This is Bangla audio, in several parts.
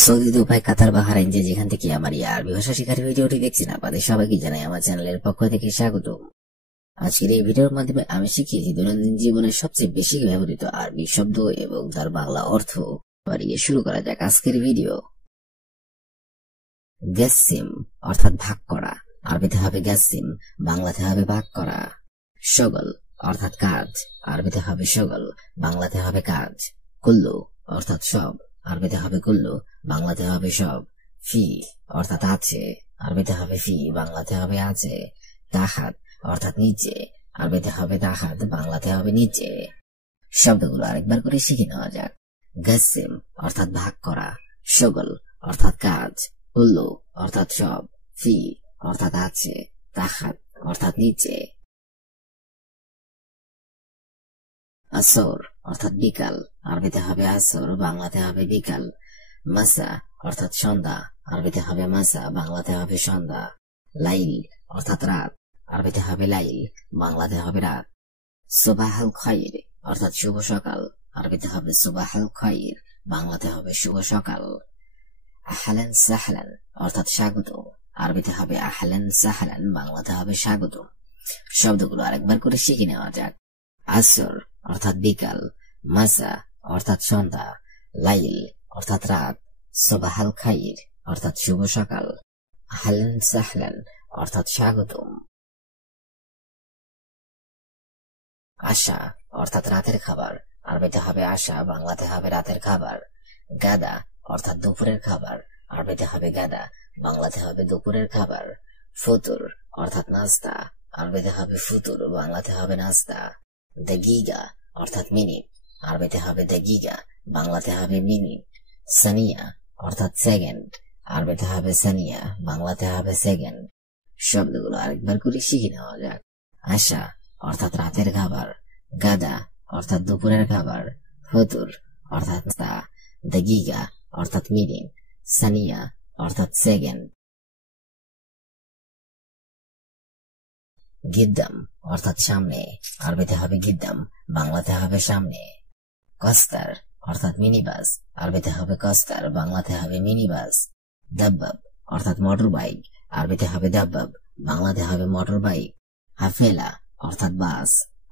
সৌদি দুবাই কাতার বাহরাইন যেখান থেকে আমার এই আরবি ভাষা শেখার ভিডিওটি দেখছেন আপনাদের সবাইকে জানাই আমার চ্যানেলের পক্ষ থেকে স্বাগত। আজকের এই ভিডিওর মাধ্যমে আমি শিখিয়েছি দৈনন্দিন জীবনের সবচেয়ে বেশি ব্যবহৃত আরবি শব্দ এবং তার বাংলা অর্থ। শুরু করা যাক আজকের ভিডিও। গাসিম অর্থাৎ ভাগ করা, আরবিতে হবে গাসিম, বাংলাতে হবে ভাগ করা। শগল অর্থাৎ কাজ, আরবিতে হবে শগল, বাংলাতে হবে কাজ। কুল্লু অর্থাৎ সব, আরবিতে হবে কুল্লু, বাংলাতে হবে সব। ফি অর্থাৎ আছে, আরবিতে হবে ফি, বাংলাতে হবে আছে। তাহাত অর্থাৎ নিচে, আরবিতে হবে তাহাত, বাংলাতে হবে নিচে। শব্দগুলো আরেকবার করে শিখে নেওয়া যাক। গাসিম অর্থাৎ ভাগ করা, শগল অর্থাৎ কাজ, কুল্লু অর্থাৎ সব, ফি অর্থাৎ আছে, তাহাত অর্থাৎ নিচে। আসর অর্থাৎ বিকাল, আরবিতে হবে আসর, বাংলাতে হবে বিকাল। মাসা অর্থাৎ সন্ধ্যা, আরবিতে হবে মাসা, বাংলাতে হবে সন্ধ্যা। লাইল অর্থাৎ রাত, আরবিতে হবে লাইল, বাংলাতে হবে রাত। সুবাহাল খাইর অর্থাৎ শুভ সকাল, আরবিতে হবে সুবাহাল খাইর, বাংলাতে হবে শুভ সকাল। আহলান সাহলান অর্থাৎ স্বাগত, আরবিতে হবে আহলান সাহলান, বাংলাতে হবে স্বাগত। শব্দগুলো আরেকবার করে শিখে নেওয়া যাক। আসর অর্থাৎ বিকাল, মাসা অর্থাৎ সন্ধ্যা, লাইল অর্থাৎ রাত, সুবাহাল খাইর অর্থাৎ শুভ সকাল, আহলান সাহলান অর্থাৎ স্বাগতম। আশা অর্থাৎ রাতের খাবার, আরবিতে হবে আশা, বাংলাতে হবে রাতের খাবার। গাদা অর্থাৎ দুপুরের খাবার, আরবিতে হবে গাদা, বাংলাতে হবে দুপুরের খাবার। ফুতুর অর্থাৎ নাস্তা, আরবিতে হবে ফুতুর, বাংলাতে হবে নাস্তা। দাগিগা অর্থাৎ মিনিট, আরবিতে হবে দাগিগা, বাংলাতে হবে মিনিট। সানিয়া অর্থাৎ সেকেন্ড, আরবিতে হবে সানিয়া, বাংলাতে হবে সেকেন্ড। শব্দগুলো আরেকবার করে শিখে নেওয়া যাক। আশা অর্থাৎ রাতের খাবার, গাদা অর্থাৎ দুপুরের খাবার, ফুতুর অর্থাৎ নাস্তা, দাগিগা অর্থাৎ মিনিট, সানিয়া অর্থাৎ সেকেন্ড। গিদ্দাম অর্থাৎ সামনে, আরবিতে হবে গিদ্দাম, বাংলাতে হবে সামনে। কস্তার অর্থাৎ মিনিবাস, আরবিতে হবে কস্তার, বাংলাতে হবে মিনিবাস। দাব্বাব অর্থাৎ মোটর বাইক, আরবিতে হবে দাব্বাব, বাংলাতে হবে মোটর বাইক। হাফেলা অর্থাৎ বাস,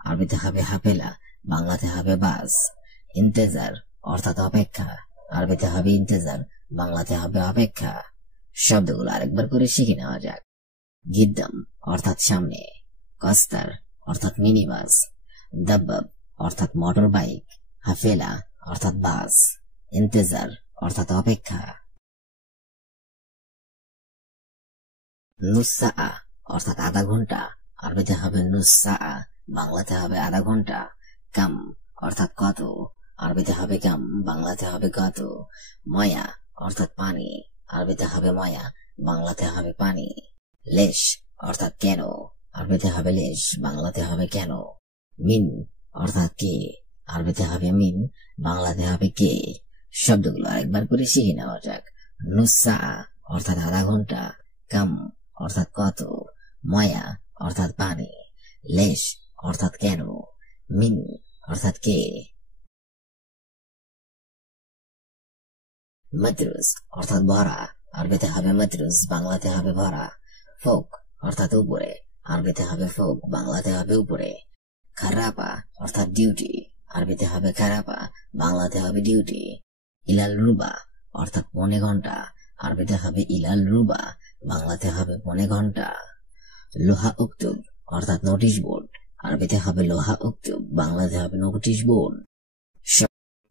আরবিতে হবে হাফেলা, বাংলাতে হবে বাস। ইন্তেজার অর্থাৎ অপেক্ষা, আরবিতে হবে ইন্তেজার, বাংলাতে হবে অপেক্ষা। শব্দগুলো আরেকবার করে শিখে নেওয়া যাক। গিদ্দাম অর্থাৎ সামনে, কস্তার অর্থাৎ মিনিবাস, দাব্বাব অর্থাৎ মোটর বাইক, হাফেলা অর্থাৎ বাস, ইন্তেজার অর্থাৎ অপেক্ষা। নুসা অর্থাৎ আধা ঘন্টা, আরবিতে হবে নুসা, বাংলাতে হবে আধা ঘন্টা। কাম অর্থাৎ কত, আরবিতে হবে কাম, বাংলাতে হবে কত। ময়া অর্থাৎ পানি, আরবিতে হবে ময়া, বাংলাতে হবে পানি। লেশ অর্থাৎ কেন, আরবিতে হবে লেশ, বাংলাতে হবে কেন। মিন অর্থাৎ কে, আরবিতে হবে মিন, বাংলাতে হবে কে। শব্দগুলো আরেকবার করে শিখে নেওয়া যাক। নুসা অর্থাৎ আধা ঘন্টা, কাম অর্থাৎ কত, ময়া অর্থাৎ পানি, লেশ অর্থাৎ কেন, মিন অর্থাৎ কে। মাদ্রুস অর্থাৎ ভরা, আরবিতে হবে মাদ্রুস, বাংলাতে হবে ভরা। ফোক অর্থাৎ উপরে, আরবিতে হবে ফোক, বাংলাতে হবে উপরে। খারাপা অর্থাৎ ডিউটি, আরবিতে হবে খারাপা, বাংলাতে হবে ডিউটি। ইলাল রুবা অর্থাৎ পৌনে ঘন্টা, আরবিতে হবে ইলাল রুবা, বাংলাতে হবে পৌনে ঘন্টা। লোহা উক্তুব অর্থাৎ নোটিশ বোর্ড, আরবিতে হবে লোহা উক্তুব, বাংলাতে হবে নোটিশ বোর্ড।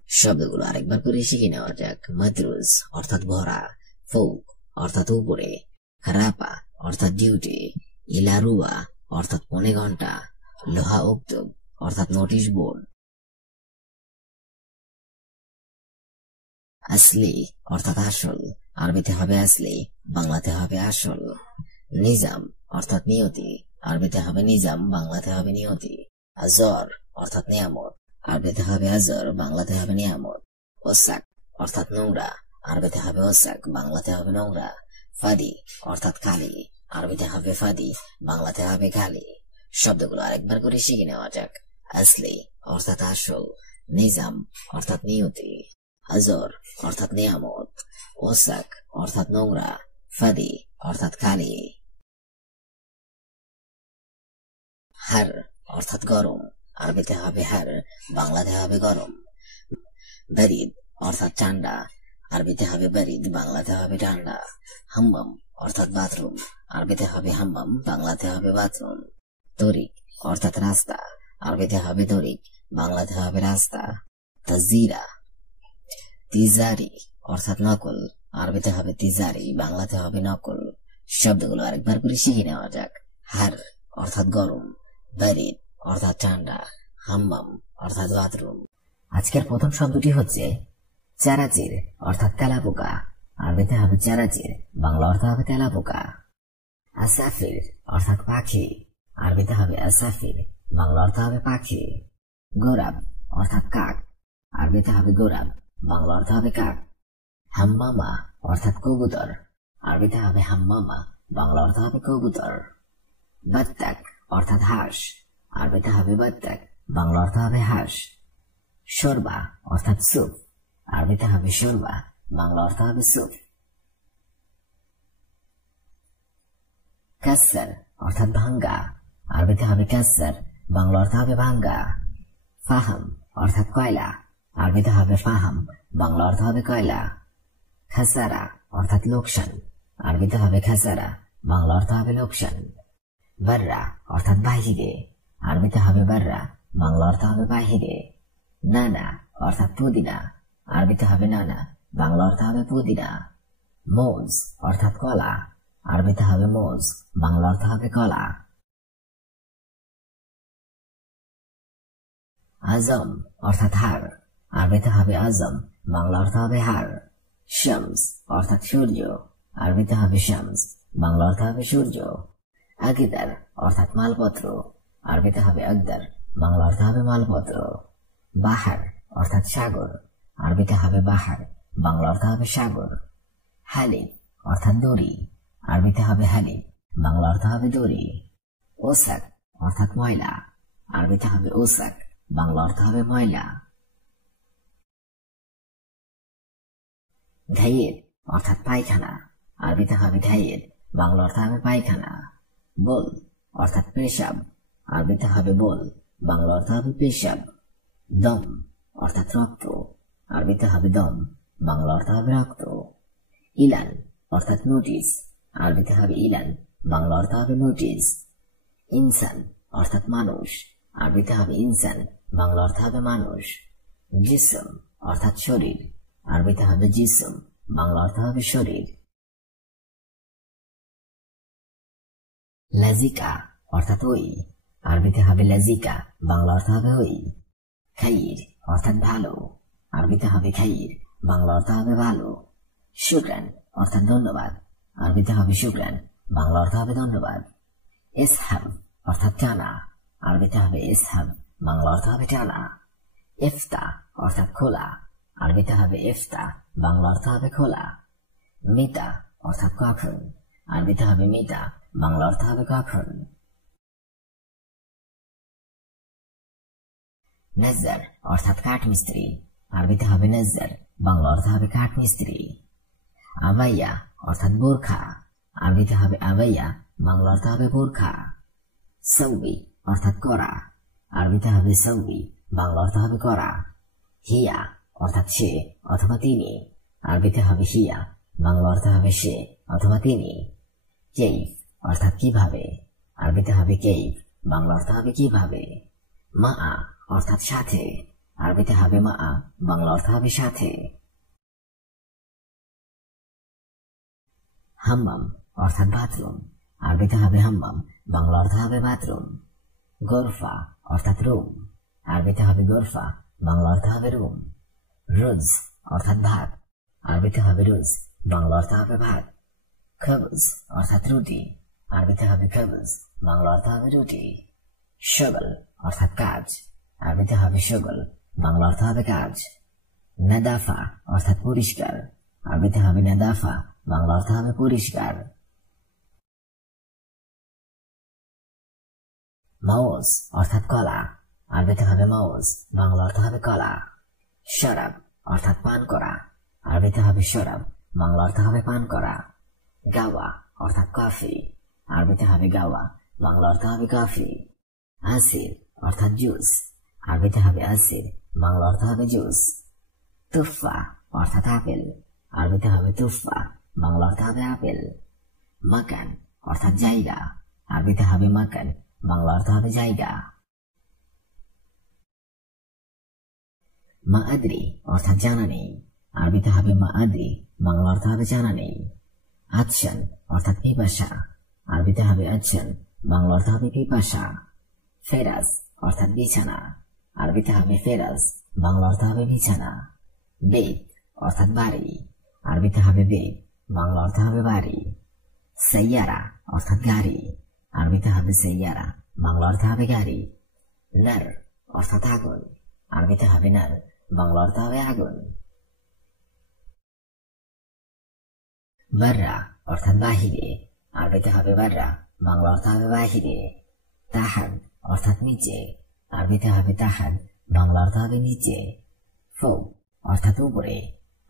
শব্দগুলো আরেকবার করে শিখে নেওয়া যাক। মাদ্রুস অর্থাৎ ভরা, ফোক অর্থাৎ উপরে, খারাপা অর্থাৎ ডিউটি, ইলারুয়া অর্থাৎ পৌনে ঘন্টা, লোহা উক্তুব অর্থাৎ নোটিশ বোর্ড। আসলি অর্থাৎ আসল, আরবিতে হবে আসলি, বাংলাতে হবে আসল। নিজাম অর্থাৎ নিয়তি, আরবিতে হবে নিজাম, বাংলাতে হবে নিয়তি। আজর অর্থাৎ নিয়ামত, আরবিতে হবে আজর, বাংলাতে হবে নিয়ামত। ওসাক অর্থাৎ নোংরা, আরবিতে হবে ওসাক, বাংলাতে হবে নোংরা। ফাদি অর্থাৎ খালি, আরবিতে হবে ফাদি, বাংলাতে হবে খালি। শব্দগুলো আরেকবার করে শিখে নেওয়া যাক। আসলি অর্থাৎ আসল, নিজাম অর্থাৎ নিয়তি, আজর অর্থাৎ নিয়ামত, ওসাক অর্থাৎ নোংরা, ফাদি অর্থাৎ কালি। হার অর্থাৎ গরম, আরবিতে হবে হার, বাংলাতে হবে গরম। বারিদ অর্থাৎ ঠান্ডা, আরবিতে হবে বারিদ, বাংলাতে হবে ঠান্ডা। হাম্মাম অর্থাৎ বাথরুম, আরবিতে হবে হাম্মাম, বাংলাতে হবে বাথরুম। তরিক অর্থাৎ রাস্তা, আরবিতে হবে তরিক, বাংলাতে হবে রাস্তা। তাজিরা তিজারি অর্থাৎ নকল, আরবিতে হবে তিজারি, বাংলাতে হবে নকল। শব্দগুলো আরেকবার করে শিখে নেওয়া যাক। হার অর্থাৎ গরম, বারিদ অর্থাৎ ঠান্ডা, হাম্মাম অর্থাৎ বাথরুম। আজকের প্রথম শব্দটি হচ্ছে চারাচির অর্থাৎ তেলাপোকা, আরবিতে হবে চারাচির, বাংলা অর্থ হবে তেলাপোকা। আসাফির অর্থাৎ পাখি, আরবিতে হবে আসাফির, বাংলা অর্থ হবে পাখি। গোরাব অর্থাৎ কাক, আরবিতে হবে গোরাব, বাংলা অর্থ হবে কাক। হাম্মামা অর্থাৎ কবুতর, আরবিতে হবে হাম্মামা, বাংলা অর্থ হবে কবুতর। বাত্তাক অর্থাৎ হাঁস, আরবিতে হবে বাত্তাক, বাংলা অর্থ হবে হাঁস। শোরবা অর্থাৎ স্যুপ, আরবিতে হবে শোরবা, বাংলা অর্থ হবে স্যুপ। কাসসার অর্থাৎ ভাঙ্গা, আরবিতে হবে কাসসার, বাংলা অর্থ হবে ভাঙ্গা। ফাহাম অর্থাৎ কয়লা, আরবিতে হবে ফাহাম, বাংলা অর্থ হবে কয়লা। খাসারা অর্থাৎ লোকসান, আরবিতে হবে খাসারা, বাংলা অর্থ হবে লোকসান। বাররা অর্থাৎ বাহিরে, আরবিতে হবে বাররা, বাংলা অর্থ হবে বাহিরে। নানা অর্থাৎ পুদিনা, আরবিতে হবে নানা, বাংলা অর্থ হবে পুদিনা। মোজ অর্থাৎ কলা, আরবিতে হবে মোজ, বাংলা অর্থ হবে কলা। আজম অর্থাৎ হার, আরবিতে হবে আজম, বাংলা অর্থ হবে হার। শামস অর্থাৎ সূর্য, আরবিতে হবে শামস, বাংলা অর্থ হবে সূর্য। আগিদার অর্থাৎ মালপত্র, আরবিতে হবে আগদার, বাংলা অর্থ হবে মালপত্র। বাহার অর্থাৎ সাগর, আরবিতে হবে বাহার, বাংলা অর্থ হবে সাগর। হালিব অর্থাৎ দড়ি, আরবিতে হবে হালিব, বাংলা অর্থ হবে দড়ি। ওসাক অর্থাৎ ময়লা, আরবিতে হবে ওসাক, বাংলা অর্থ হবে ময়লা। ঘাইয়ের অর্থাৎ পায়খানা, আরবিতে হবে ঘাইয়ের, বাংলা অর্থ হবে পায়খানা। বোল অর্থাৎ পেশাব, আরবিতে হবে বোল, বাংলা অর্থ হবে পেশাব। দম অর্থাৎ রক্ত, আরবিতে হবে দম, বাংলা অর্থ হবে রক্ত। ইলান অর্থাৎ নোটিশ, আরবিতে হবে ইলান, বাংলা অর্থ হবে নোটিশ। ইনসান অর্থাৎ মানুষ, আরবিতে হবে ইনসান, বাংলা অর্থ হবে মানুষ। জিসম অর্থাৎ শরীর, আরবিতে হবে জিসম, বাংলা অর্থ হবে শরীর। লাজিকা অর্থাৎ ওই, আরবিতে হবে লাজিকা, বাংলা অর্থ হবে ওই। খাইর অর্থাৎ ভালো, আরবিতে হবে খাইর, বাংলা অর্থ হবে ভালো। শুকরান অর্থাৎ ধন্যবাদ, আরবিতে হবে শুকরান, বাংলা অর্থ হবে ধন্যবাদ। ইসহাব অর্থাৎ টানা, আরবিতে হবে ইসহাব, বাংলা অর্থ হবে টানা। ইফতা অর্থাৎ খোলা, আরবিতে হবে ইফতা, বাংলা অর্থ হবে খোলা। মিতা অর্থাৎ কখন, আরবিতে হবে মিতা, বাংলা অর্থ হবে কখন। নজ্জার অর্থাৎ কাঠমিস্ত্রি, আরবিতে হবে নজ্জার, বাংলা অর্থ হবে কাঠমিস্ত্রি। আবাইয়া অর্থাৎ বোরখা, আরবিতে হবে আবাইয়া, বাংলা অর্থ হবে বোরখা। সৌবি অর্থাৎ করা, আরবিতে হবে সৌবি, বাংলা অর্থ হবে করা। হিয়া অর্থাৎ সে অথবা তিনি, আরবিতে হবে হিয়া, বাংলা অর্থ হবে সে অথবা তিনি। কেইফ অর্থাৎ কিভাবে, আরবিতে হবে কেইফ, বাংলা অর্থ হবে কিভাবে। মা অর্থাৎ সাথে, আরবিতে হবে মা, বাংলা অর্থ হবে সাথে। হাম্মাম অর্থাৎ বাথরুম, আরবিতে হবে হাম্মাম, বাংলা অর্থ হবে বাথরুম। গোরফা অর্থাৎ রুম, আরবিতে হবে গোরফা, বাংলা অর্থ হবে রুম। রুজ অর্থাৎ ভাত, আরবিতে হবে রুজ, বাংলা অর্থ হবে ভাত। খবজ অর্থাৎ রুটি, আরবিতে হবে খবজ, বাংলা অর্থ হবে রুটি। শগল অর্থাৎ কাজ, আরবিতে হবে শগল, বাংলা অর্থ হবে কাজ। নাদাফা অর্থাৎ পরিষ্কার, আরবিতে হবে নাদাফা, বাংলা অর্থ হবে পরিষ্কার। মাউজ অর্থাৎ কলা, আরবিতে হবে মাউজ, বাংলা অর্থ হবে কলা। শরাব অর্থাৎ পান করা, আরবিতে হবে শরাব, বাংলা অর্থ হবে পান করা। গাওয়া অর্থাৎ কফি, আরবিতে হবে গাওয়া, বাংলা অর্থ হবে কফি। আসির অর্থাৎ জুস, আরবিতে হবে আসির, বাংলা অর্থ হবে জুস। তুফা অর্থাৎ আপেল, আরবিতে হবে তুফা, বাংলা অর্থ হবে আপেল। মাকান অর্থাৎ জায়গা, আরবিতে হবে মাকান, বাংলা অর্থ হবে জায়গা। মা আদ্রি অর্থাৎ জানা নেই, আরবিতে হবে মা আদ্রি, বাংলা অর্থ হবে জানা নেই। আচ্ছান অর্থাৎ পিপাসা, আরবিতে হবে আচ্ছান, বাংলা অর্থ হবে পিপাসা। ফেরাজ অর্থাৎ বিছানা, আরবিতে হবে ফেরাজ, বাংলা অর্থ হবে বিছানা। বেত অর্থাৎ বাড়ি, আরবিতে হবে বেত, বাংলা অর্থ হবে বাড়ি। সাইয়ারা অর্থাৎ গাড়ি, আরবিতে হবে সাইয়ারা, বাংলা অর্থ হবে গাড়ি। নার অর্থাৎ আগুন, আরবিতে হবে নার, বাংলা অর্থ হবে আগুন। বাররা অর্থাৎ বাহিরে, আরবিতে হবে বাররা, বাংলা অর্থ হবে বাহিরে। তাহাদ অর্থাৎ নিচে, আরবিতে হবে তাহাদ, বাংলা অর্থ হবে নিচে। ফোক অর্থাৎ উপরে,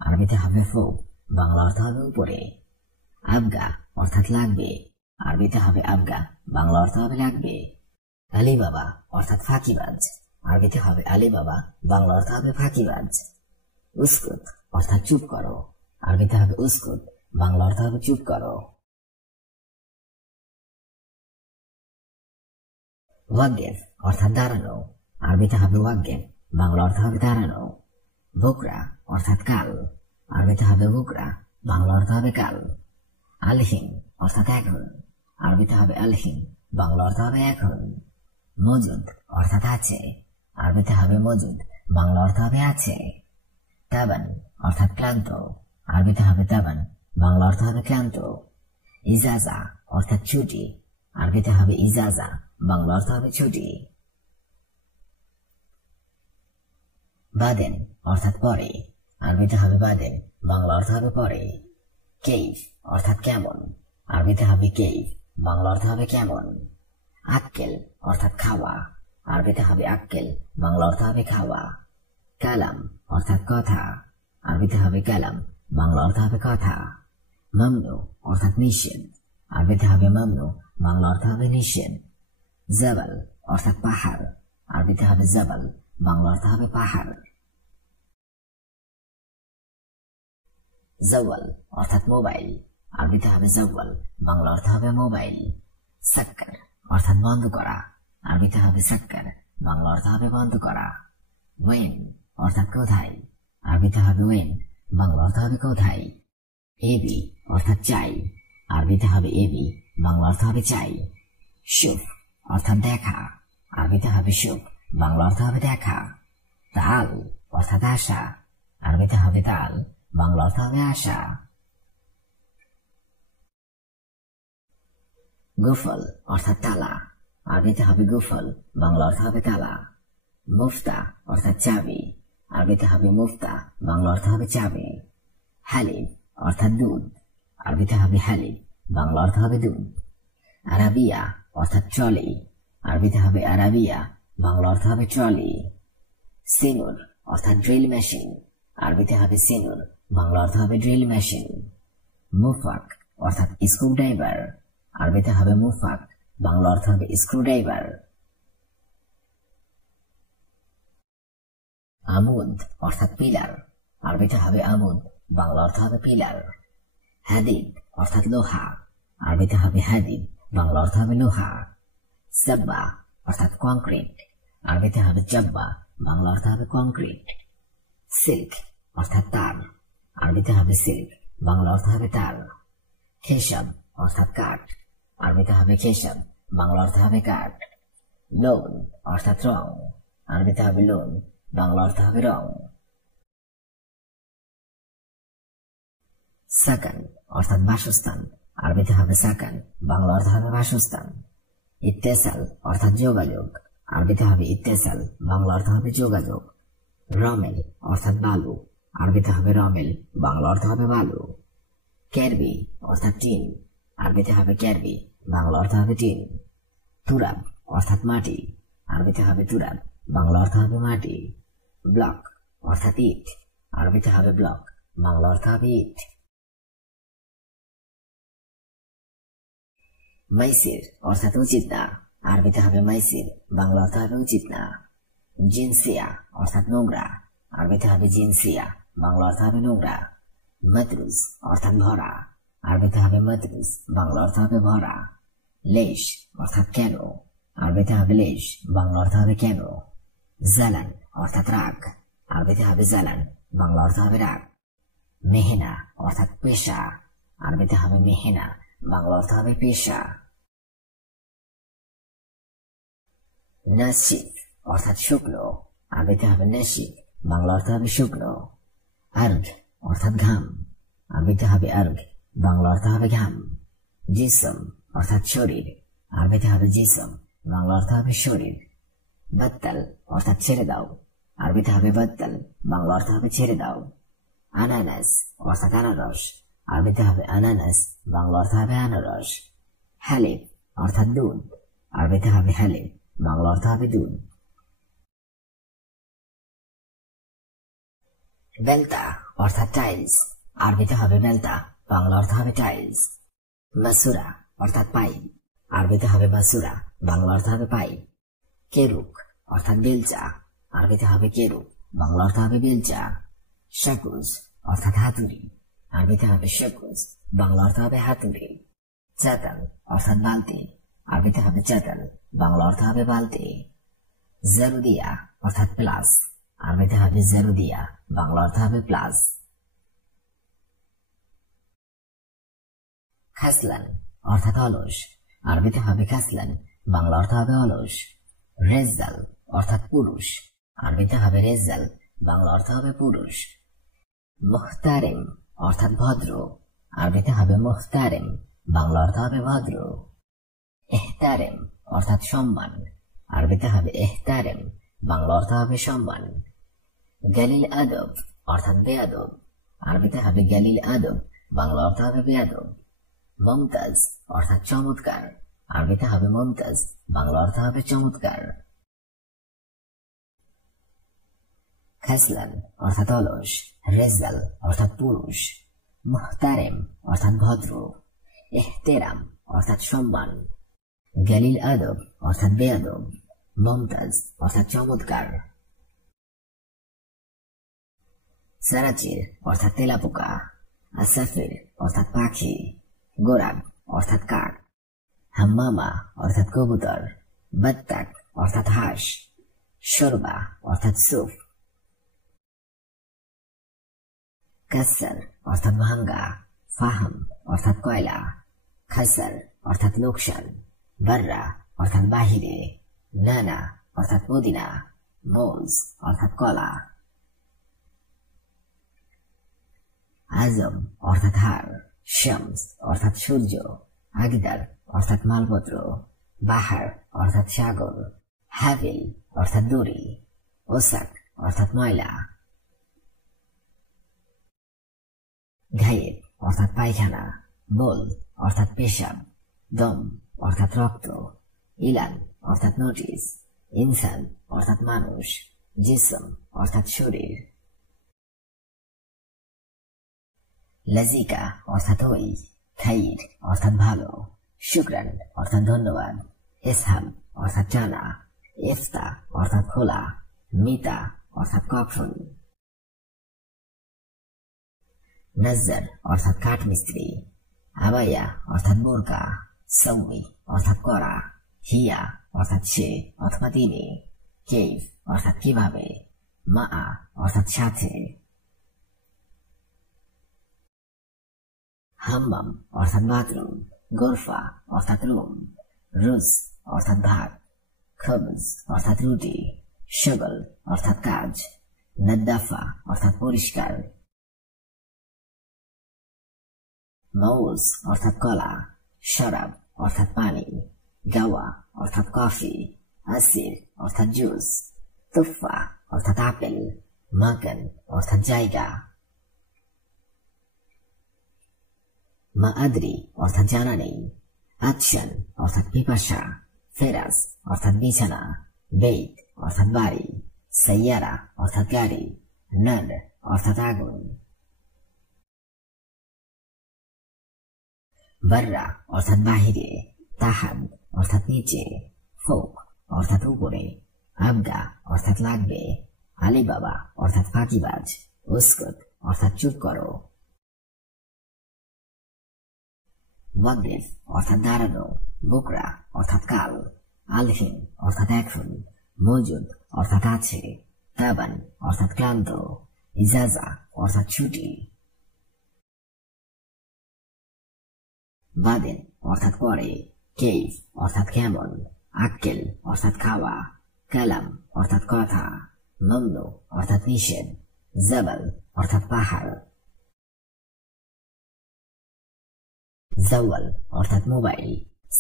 আরবিতে হবে ফোক, বাংলা অর্থ হবে উপরে। আবগা অর্থাৎ লাগবে, আরবিতে হবে আবগা, বাংলা অর্থ হবে লাগবে। আলিবাবা অর্থাৎ ফাঁকিবাজ, আরবিতে হবে আলিবাবা, বাংলা অর্থ হবে ফাঁকিবাজ। উস্কুত অর্থাৎ চুপ করো, আরবিতে হবে উস্কুত, বাংলা অর্থ হবে চুপ করো। ওয়াগেফ অর্থাৎ দাঁড়ানো, আরবিতে হবে ওয়াগেফ, বাংলা অর্থ হবে দাঁড়ানো। বুকরা অর্থাৎ কাল, আরবিতে হবে বুকরা, বাংলা অর্থ হবে কাল। আলহিন অর্থাৎ এখন, আরবিতে হবে আলহিন, বাংলা অর্থ হবে এখন। মজুদ অর্থাৎ আছে, আরবিতে হবে মজুদ, বাংলা অর্থ হবে আছে। তাবান অর্থাৎ ক্লান্ত, আরবিতে হবে তাবান, বাংলা অর্থ হবে ক্লান্ত। ইজাজা অর্থাৎ ছুটি, আরবিতে হবে ইজাজা, বাংলা অর্থ হবে ছুটি। বাদেন অর্থাৎ পরে, আরবিতে হবে বাদেন, বাংলা অর্থ হবে পরে। কেইফ অর্থাৎ কেমন, আরবিতে হবে কেইফ, বাংলা অর্থ হবে কেমন। আক্কেল অর্থাৎ খাওয়া, আরবিতে হবে আক্কেল, বাংলা অর্থ হবে খাওয়া। কালাম অর্থাৎ কথা, আরবিতে হবে কালাম, বাংলা অর্থ হবে কথা। মামনু অর্থাৎ নিষেধ, আরবিতে হবে মামনু, বাংলা অর্থ হবে নিষেধ। জাবাল অর্থাৎ পাহাড়, আরবিতে হবে জাবাল, বাংলা অর্থ হবে পাহাড়। জাওয়াল অর্থাৎ মোবাইল, আরবিতে হবে জাওয়াল, বাংলা অর্থ হবে মোবাইল। সাক্কার অর্থাৎ বন্ধ করা, আরবিতে হবে সাক্কার, বাংলা অর্থ হবে বন্ধ করা। ওয়েন অর্থাৎ কোথায়, আরবিতে হবে ওয়েন, বাংলা অর্থ হবে কোথায়। এবি অর্থাৎ চাই, আরবিতে হবে এবি, বাংলা অর্থ হবে চাই। শুভ অর্থাৎ দেখা, আরবিতে হবে শুভ, বাংলা অর্থ হবে দেখা। তাল অর্থাৎ আশা, আরবিতে হবে তাল, বাংলা অর্থ হবে আশা। গুফল অর্থাৎ তালা, আরবিতে হবে গুফল, বাংলা অর্থ হবে তালা। মুফতা অর্থাৎ চাবি, আরবিতে হবে মুফতা, বাংলা অর্থ হবে চাবি। হালিব অর্থাৎ দুধ, আরবিতে হবে হালিব, বাংলা অর্থ হবে দুধ। আরাবিয়া অর্থাৎ ট্রলি, আরবিতে হবে আরাবিয়া, বাংলা অর্থ হবে ট্রলি। সিনুর অর্থাৎ ড্রিল মেশিন, আরবিতে হবে সিনুর, বাংলা অর্থ হবে ড্রিল মেশিন। মুফাক অর্থাৎ স্ক্রু ড্রাইভার, আরবিতে হবে মুফাক, বাংলা অর্থ হবে স্ক্রু ড্রাইভার। আমুদ অর্থাৎ পিলার, আরবিতে হবে আমুদ, বাংলা অর্থ হবে পিলার। হাদিদ অর্থাৎ লোহা, আরবিতে হবে হাদিদ, বাংলা অর্থ হবে লোহা। সাব্বা অর্থাৎ কংক্রিট, আরবিতে হবে জাব্বা, বাংলা অর্থ হবে কংক্রিট। সিল্ক অর্থাৎ তার, আরবিতে হবে সিল্ক, বাংলা অর্থ হবে তার। খেসাব অর্থাৎ কাঠ, আরবিতে হবে খেসাব, বাংলা অর্থ হবে কাঠ। লোন অর্থাৎ রং, আরবিতে হবে লোন, বাংলা অর্থ হবে রং। সাকান অর্থাৎ বাসস্থান, আরবিতে হবে সাকান, বাংলা অর্থ হবে বাসস্থান। ইত্তেসাল অর্থাৎ যোগাযোগ, আরবিতে হবে ইত্তেসাল, বাংলা অর্থ হবে যোগাযোগ। রমেল অর্থাৎ বালু, আরবিতে হবে রমেল, বাংলা অর্থ হবে বালু। কেরবি অর্থাৎ টিন, আরবিতে হবে কেরবি, বাংলা অর্থ হবে টিন। তুরাব অর্থাৎ মাটি, আরবিতে হবে তুরাব, বাংলা অর্থ হবে মাটি। ব্লক অর্থাৎ ইট, আরবিতে হবে ব্লক, বাংলা অর্থ হবে ইট। মাইসির অর্থাৎ উচিত না, আরবিতে হবে মাইসির, বাংলা অর্থ হবে উচিত না। জিনসিয়া অর্থাৎ নোংরা, আরবিতে হবে জিনসিয়া, বাংলা অর্থ হবে নোংরা। মাতরুজ অর্থাৎ ভরা, আরবিতে হবে মাতরুজ, বাংলা অর্থ হবে ভরা। লেশ অর্থাৎ কেন, আরবিতে হবে লেশ, বাংলা অর্থ হবে কেন। জালান অর্থাৎ রাগ, আরবিতে হবে জালান, বাংলা অর্থ হবে রাগ। মেহেনা অর্থাৎ পেশা, আরবিতে হবে মেহেনা, বাংলা অর্থ হবে পেশা। নাসিক অর্থাৎ শুকনো, আরবিতে হবে নাসিক, বাংলা অর্থ হবে শুকনো। আর্ঘ অর্থাৎ ঘাম, আরবিতে হবে আর্ঘ, বাংলা অর্থ হবে ঘাম। জিসম অর্থাৎ শরীর, আরবিতে হবে জিসম, বাংলা অর্থ হবে শরীর। বাত্তাল অর্থাৎ ছেড়ে দাও, আরবিতে হবে বাত্তাল, বাংলা অর্থ হবে ছেড়ে দাও। আনানাস অর্থাৎ আনারস, আরবিতে হবে আনানাস, বাংলা অর্থ হবে আনারস। হালিব অর্থাৎ দুধ, আরবিতে হবে হালিব, বাংলা অর্থ হবে দুধ। বেলতা অর্থাৎ টাইলস, আরবিতে হবে বেলতা, বাংলা অর্থ হবে টাইলস। মাসুরা অর্থাৎ পাই, আরবিতে হবে মাসুরা, বাংলা অর্থ হবে পাই। কেরুক অর্থাৎ বেলচা, আরবিতে হবে কেরুক, বাংলা অর্থ হবে বেলচা। শাকুজ অর্থাৎ হাতুড়ি, আরবিতে হবে শাকুজ, বাংলা অর্থ হবে হাতুড়ি। চাতাল অর্থাৎ বালতি, আরবিতে হবে চাতাল, বাংলা অর্থ হবে বালতি। জারুদিয়া অর্থাৎ প্লাস, আরবিতে হবে জারুদিয়া, বাংলা অর্থ হবে প্লাস। খাসলান অর্থাৎ অলস, আরবিতে হবে খাসলান, বাংলা অর্থ হবে অলস। রেজাল অর্থাৎ পুরুষ, আরবিতে হবে রেজাল, বাংলা অর্থ হবে পুরুষ। মুখতারিম অর্থাৎ ভদ্র, আরবিতে হবে মুখতারিম, বাংলা অর্থ হবে ভদ্র। এহতারেম অর্থাৎ সম্মান, আরবিতে হবে এহতারেম, বাংলা অর্থ হবে সম্মান। গালিল আদব অর্থাৎ বেয়াদব, আরবিতে হবে গালিল আদব, বাংলা অর্থ হবে বেয়াদব। মমতাজ অর্থাৎ চমৎকার, আরবিতে হবে মমতাজ, বাংলা অর্থ হবে চমৎকার। খাসলান অর্থাৎ অলস, রেজাল অর্থাৎ পুরুষ, মুহতারেম অর্থাৎ ভদ্র, এহতেরাম অর্থাৎ সম্মান, গালিল আদব অর্থাৎ বেয়াদব, মমতাজ অর্থাৎ চমৎকার। সারাচির অর্থাৎ তেলাপোকা, আসাফির অর্থাৎ পাখি, গোরাব অর্থাৎ কাক, হাম্মামা অর্থাৎ কবুতর, বাত্তাক অর্থাৎ হাঁস, শোরবা অর্থাৎ সুপ। কাসার অর্থাৎ ভাঙ্গা, ফাহাম অর্থাৎ কয়লা, খাসার অর্থাৎ লোকসান, বাররা অর্থাৎ বাহিরে, নানা অর্থাৎ মদিনা, মোজ অর্থাৎ কলা। আজম অর্থাৎ হাড়, শামস অর্থাৎ সূর্য, আগদার অর্থাৎ মালপত্র, বাহার অর্থাৎ সাগর, হাবিল অর্থাৎ দড়ি, ওসাক অর্থাৎ ময়লা। ঘায়েব অর্থাৎ পায়খানা, বোল অর্থাৎ পেশাব, দম অর্থাৎ রক্ত, ইলান অর্থাৎ নোটিশ, ইনসান অর্থাৎ মানুষ, জিসম অর্থাৎ শরীর। লাজিকা অর্থাৎ ওই, খাইর অর্থাৎ ভালো, শুক্রান অর্থাৎ ধন্যবাদ, ইসহাব অর্থাৎ জানা, ইফতা অর্থাৎ খোলা, মিতা অর্থাৎ কখন। নজ্জার অর্থাৎ কাঠমিস্ত্রি, আবাইয়া অর্থাৎ বোরকা, সৌমি অর্থাৎ করা, হিয়া অর্থাৎ সে অথবা তিনি, কেইফ অর্থাৎ কিভাবে, মা অর্থাৎ সাথে। হাম্মাম অর্থাৎ বাথরুম, গোরফা অর্থাৎ রুম, রুজ অর্থাৎ ভাত, খবজ অর্থাৎ রুটি, শগল অর্থাৎ কাজ, নদ্দাফা অর্থাৎ পরিষ্কার। মৌজ অর্থাৎ কলা, শরাব অর্থাৎ পানি, গাওয়া অর্থাৎ কফি, আসির অর্থাৎ জুস, তুফা অর্থাৎ আপেল, মাকান অর্থাৎ জায়গা। মা আদ্রি অর্থাৎ জানা নেই, আচ্ছান অর্থাৎ পিপাসা, ফেরাস অর্থাৎ বিছানা, বেইত অর্থাৎ বাড়ি, সাইয়ারা অর্থাৎ গাড়ি, নার অর্থাৎ আগুন। বাররা অর্থাৎ বাহিরে, তাহাদ অর্থাৎ নিচে, ফোক অর্থাৎ উপরে, আবগা অর্থাৎ লাগবে, আলিবাবা অর্থাৎ ফাঁকিবাজ, উস্কুত অর্থাৎ চুপ করো। ওয়াকফ অর্থাৎ দাঁড়ানো, বুকরা অর্থাৎ কাল, আলহিন অর্থাৎ এখন, মজুদ অর্থাৎ আছে, তাবান অর্থাৎ ক্লান্ত, ইজাজা অর্থাৎ ছুটি। বাদেন অর্থাৎ পরে, কেইফ অর্থাৎ কেমন, আক্কেল অর্থাৎ খাওয়া, কালাম অর্থাৎ কথা, মামনু অর্থাৎ নিষেধ, জাবাল অর্থাৎ পাহাড়। জাওয়াল অর্থাৎ মোবাইল,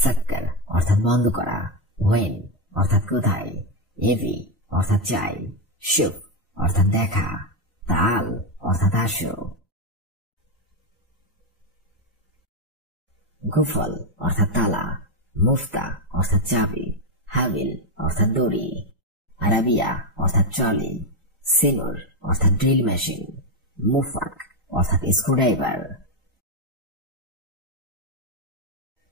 সাক্কার অর্থাৎ বন্ধ করা, ওয়েন অর্থাৎ কোথায়, এভি অর্থাৎ চাই, শুভ অর্থাৎ দেখা, তাল অর্থাৎ আসো। গুফল অর্থাৎ তালা, মুফতা অর্থাৎ চাবি, হাবিল অর্থাৎ দড়ি, আরাবিয়া অর্থাৎ ট্রলি, সিনুর অর্থাৎ ড্রিল মেশিন, মুফাক অর্থাৎ স্ক্রুড্রাইভার।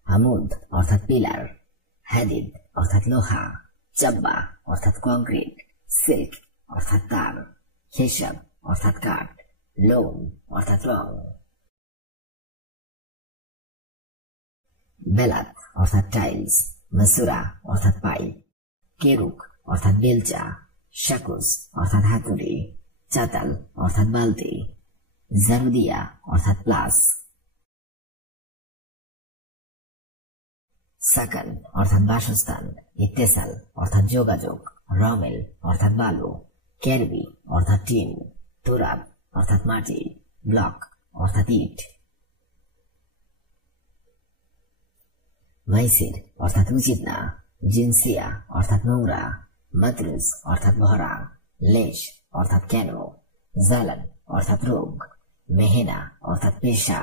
হামুদ অর্থাৎ পিলার, হাদিদ অর্থাৎ লোহা, চাব্বা অর্থাৎ কংক্রিট, সিল্ক অর্থাৎ তার, হিসাব অর্থাৎ কাঠ, লোন অর্থাৎ রং। বেলাত অর্থাৎ টাইলস, মাসুরা অর্থাৎ পাইপ, কেরুক অর্থাৎ বেলচা, শাকুস অর্থাৎ হাতুড়ি, চাতাল অর্থাৎ বালতি, জারুদিয়া অর্থাৎ প্লাস। সাকান অর্থাৎ বাসস্থান, ইত্তেসাল অর্থাৎ যোগাযোগ, রমেল অর্থাৎ বালু, কেরবি অর্থাৎ টিন, তুরাব অর্থাৎ মাটি, ব্লক অর্থাৎ ইট। মাইসির অর্থাৎ উচিত না, জিনসিয়া অর্থাৎ নোংরা, মাতরুজ অর্থাৎ ভরা, লেশ অর্থাৎ কেন, জালান অর্থাৎ রোগ, মেহেনা অর্থাৎ পেশা।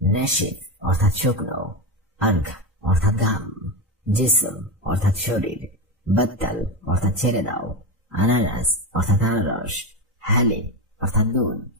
নেশিদ অর্থাৎ শুকনো, আনখ অর্থাৎ ঘাম, জিসম অর্থাৎ শরীর, বাত্তাল অর্থাৎ ছেড়ে দাও, আনানাস অর্থাৎ আনারস, হালিব অর্থাৎ দুধ।